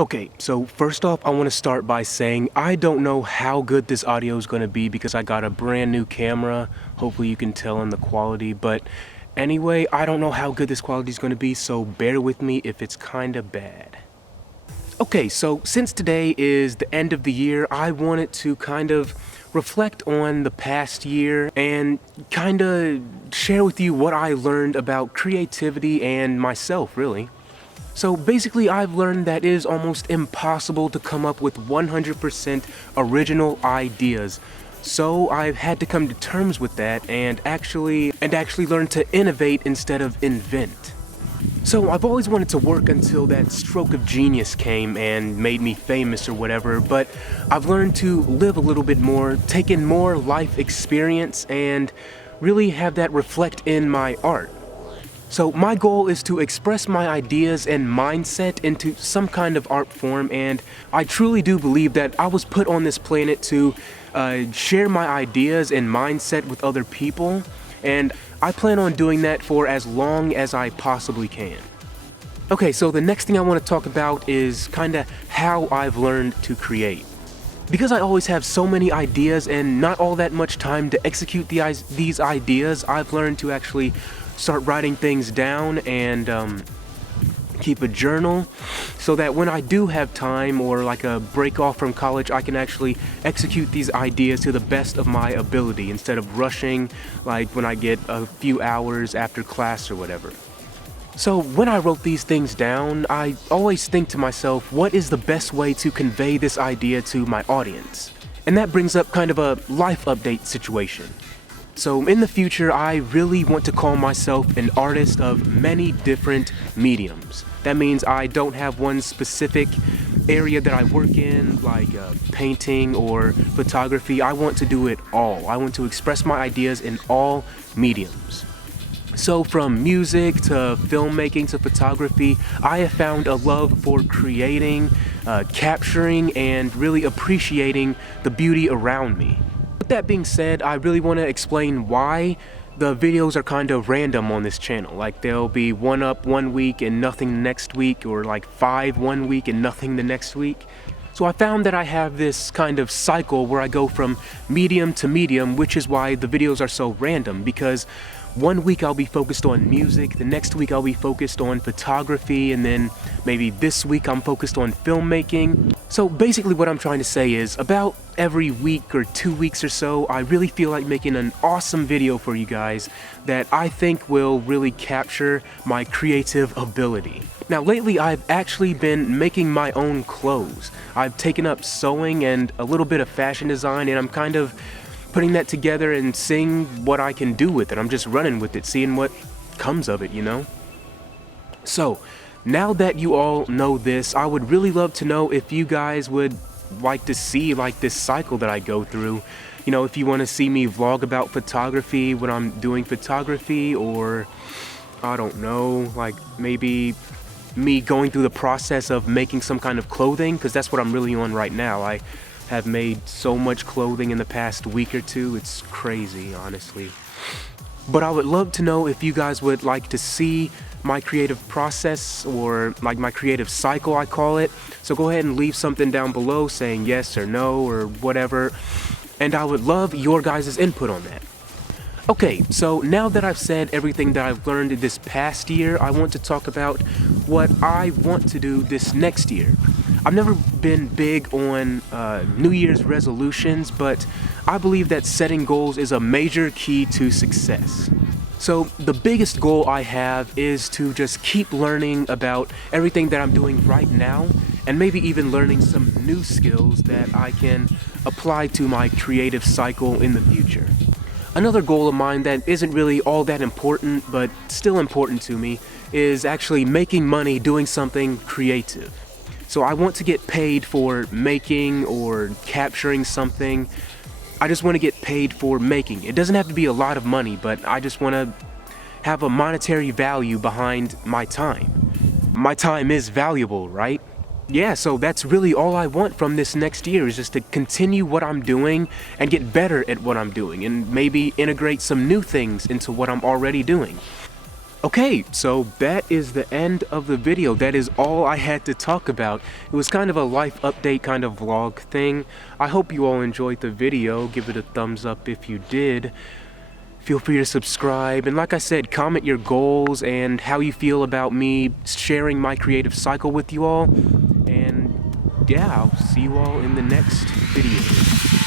Okay, so first off, I want to start by saying I don't know how good this audio is going to be because I got a brand new camera. Hopefully you can tell in the quality, but anyway, I don't know how good this quality is going to be, so bear with me if it's kind of bad. Okay, so since today is the end of the year, I wanted to kind of reflect on the past year and kind of share with you what I learned about creativity and myself, really. So basically, I've learned that it is almost impossible to come up with 100% original ideas. So I've had to come to terms with that and actually learn to innovate instead of invent. So I've always wanted to work until that stroke of genius came and made me famous or whatever, but I've learned to live a little bit more, take in more life experience, and really have that reflect in my art. So my goal is to express my ideas and mindset into some kind of art form, and I truly do believe that I was put on this planet to share my ideas and mindset with other people, and I plan on doing that for as long as I possibly can. Okay, so the next thing I want to talk about is kind of how I've learned to create. Because I always have so many ideas and not all that much time to execute these ideas, I've learned to actually start writing things down and keep a journal so that when I do have time or like a break off from college, I can actually execute these ideas to the best of my ability instead of rushing like when I get a few hours after class or whatever. So when I wrote these things down, I always think to myself, what is the best way to convey this idea to my audience? And that brings up kind of a life update situation. So in the future, I really want to call myself an artist of many different mediums. That means I don't have one specific area that I work in, like painting or photography. I want to do it all. I want to express my ideas in all mediums. So from music to filmmaking to photography, I have found a love for creating, capturing, and really appreciating the beauty around me. With that being said, I really want to explain why the videos are kind of random on this channel. Like there'll be one up one week and nothing the next week, or like 5 one week and nothing the next week. So I found that I have this kind of cycle where I go from medium to medium, which is why the videos are so random, because one week I'll be focused on music, the next week I'll be focused on photography, and then maybe this week I'm focused on filmmaking. So basically what I'm trying to say is about every week or 2 weeks or so, I really feel like making an awesome video for you guys that I think will really capture my creative ability. Now lately I've actually been making my own clothes. I've taken up sewing and a little bit of fashion design, and I'm kind of putting that together and seeing what I can do with it. I'm just running with it, seeing what comes of it, you know? So, now that you all know this, I would really love to know if you guys would like to see like this cycle that I go through. You know, if you want to see me vlog about photography when I'm doing photography, or I don't know, like maybe me going through the process of making some kind of clothing, because that's what I'm really on right now. I have made so much clothing in the past week or two, it's crazy, honestly. But I would love to know if you guys would like to see my creative process, or like my creative cycle, I call it. So go ahead and leave something down below saying yes or no or whatever, and I would love your guys' input on that. Okay, so now that I've said everything that I've learned this past year, I want to talk about what I want to do this next year. I've never been big on New Year's resolutions, but I believe that setting goals is a major key to success. So the biggest goal I have is to just keep learning about everything that I'm doing right now, and maybe even learning some new skills that I can apply to my creative cycle in the future. Another goal of mine that isn't really all that important, but still important to me, is actually making money doing something creative. So I want to get paid for making or capturing something. I just want to get paid for making. It doesn't have to be a lot of money, but I just want to have a monetary value behind my time. My time is valuable, right? Yeah, so that's really all I want from this next year, is just to continue what I'm doing and get better at what I'm doing, and maybe integrate some new things into what I'm already doing. Okay, so that is the end of the video. That is all I had to talk about. It was kind of a life update kind of vlog thing. I hope you all enjoyed the video. Give it a thumbs up if you did. Feel free to subscribe, and like I said, comment your goals and how you feel about me sharing my creative cycle with you all. And yeah, I'll see you all in the next video.